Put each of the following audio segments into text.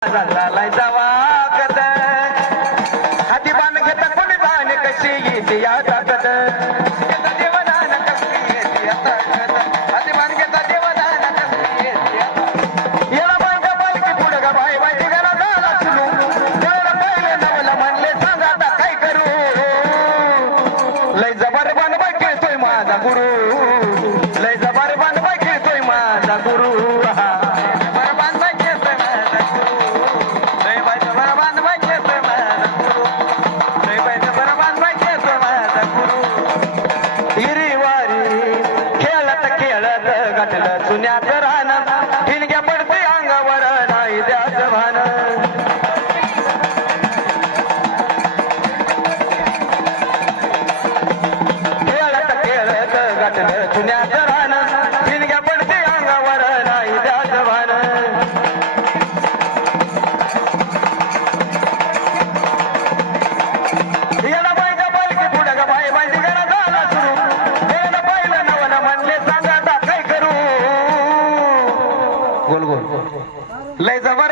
来来来，来！来来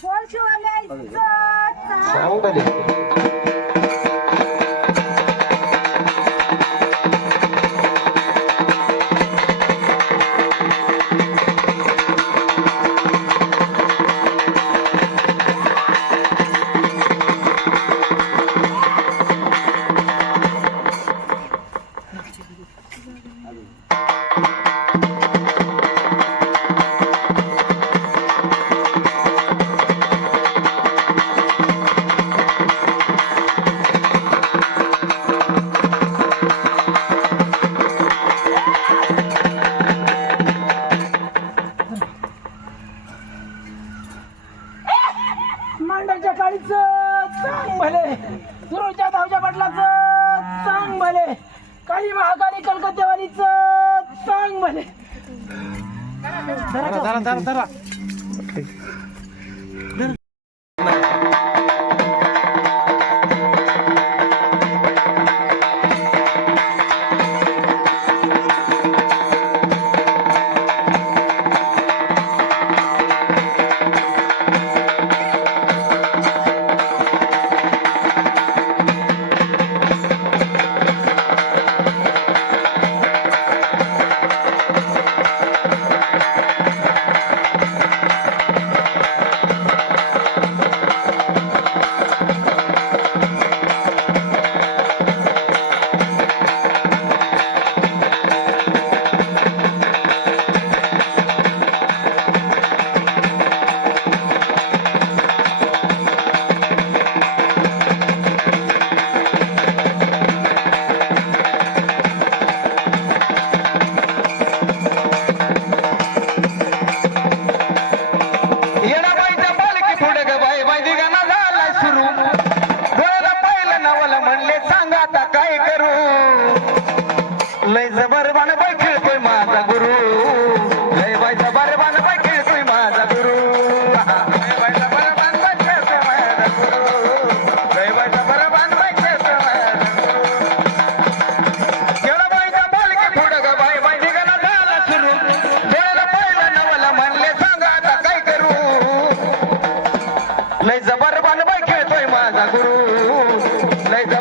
Çok çok anlayacağım. Sen de. काली महाकाली कलकत्तेवालीच सांग भले तर नाही जबर बांधवाय खेळतोय माझा गुरु नाही